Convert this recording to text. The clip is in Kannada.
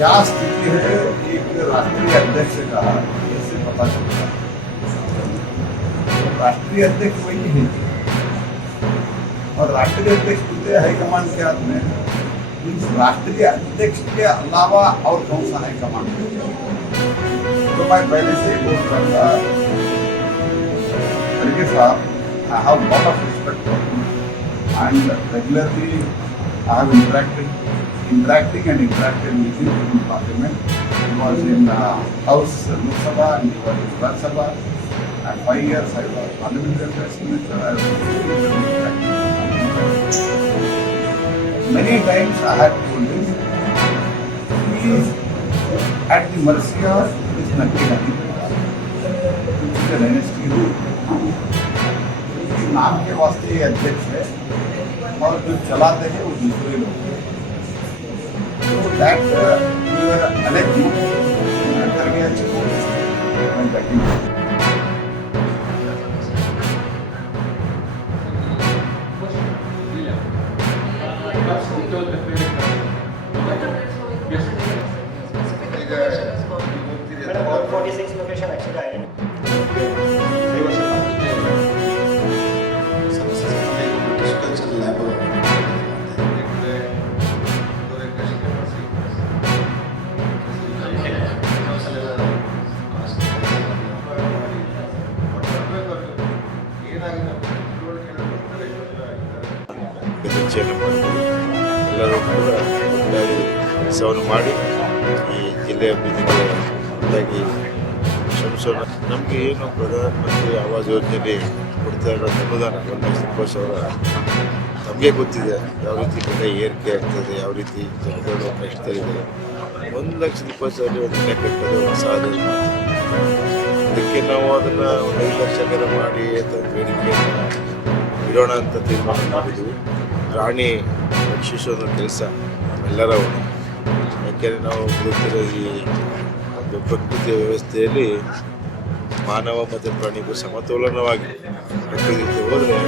क्या स्थिति है एक राष्ट्रीय अध्यक्ष का इससे पता चलता है। तो राष्ट्रीय अध्यक्ष वही है और राष्ट्रीय अध्यक्ष होते हाईकमान के हाथ में। इस राष्ट्रीय अध्यक्ष के अलावा और कौन सा हाईकमान है? तो मैं पहले से ही बोल रहा था खड़गे साहब, I have lot of respect for him and regularly I have interacting and interacted with him in Parliament. He was in House Lok Sabha and he was in Rajya Sabha. And 5 years I was Parliamentary Affairs Minister. I was interacting. Many times I had told him he is at the mercy of this Nakki Naki, which is a dynasty rule. नाम के वास्ते ये अध्यक्ष है और जो चलाते हैं वो दूसरे लोग हैं। तो दैट वी आर अलेजिंग कर गया ಚರ್ಚೆಯನ್ನು ಮಾಡಿದ್ವಿ. ಎಲ್ಲರೂ ಕೂಡ ಒಟ್ಟಾಗಿ ಕೆಲಸವನ್ನು ಮಾಡಿ ಈ ಜಿಲ್ಲೆ ಅಭಿವೃದ್ಧಿಗೆ ಒಟ್ಟಾಗಿ ಶ್ರಮಿಸೋಣ. ನಮಗೆ ಏನು ಪ್ರಧಾನಮಂತ್ರಿ ಆವಾಸ್ ಯೋಜನೆಯಲ್ಲಿ ಕೊಡ್ತಾ ಇರೋ ಅನುದಾನ 1,20,000 ನಮಗೆ ಗೊತ್ತಿದೆ ಯಾವ ರೀತಿ ಬೆಲೆ ಏರಿಕೆ ಆಗ್ತದೆ, ಯಾವ ರೀತಿ ಜನಗಳು ಕಷ್ಟ ಇದೆ. 1,20,000 ಒಂದು ಮನೆ ಕಟ್ಟೋದು ಅಸಾಧ್ಯ ಮಾತು. ಅದಕ್ಕೆ ನಾವು ಅದನ್ನು 5 ಲಕ್ಷ ಮಾಡಿ ಅಥವಾ ಬೇಡಿಕೆಯನ್ನು ಇಡೋಣ ಅಂತ ತೀರ್ಮಾನ ಮಾಡಿದ್ವಿ. ಪ್ರಾಣಿ ರಕ್ಷಿಸೋದು ಕೆಲಸ ನಮ್ಮೆಲ್ಲರ ಹೊಣೆ. ಯಾಕೆಂದರೆ ನಾವು ಬದುಕ್ತಿರೋ ಈ ಒಂದು ಪ್ರಕೃತಿಯ ವ್ಯವಸ್ಥೆಯಲ್ಲಿ ಮಾನವ ಮತ್ತು ಪ್ರಾಣಿಗೂ ಸಮತೋಲನವಾಗಿ ಪ್ರಕೃತಿ ಹೋದರೆ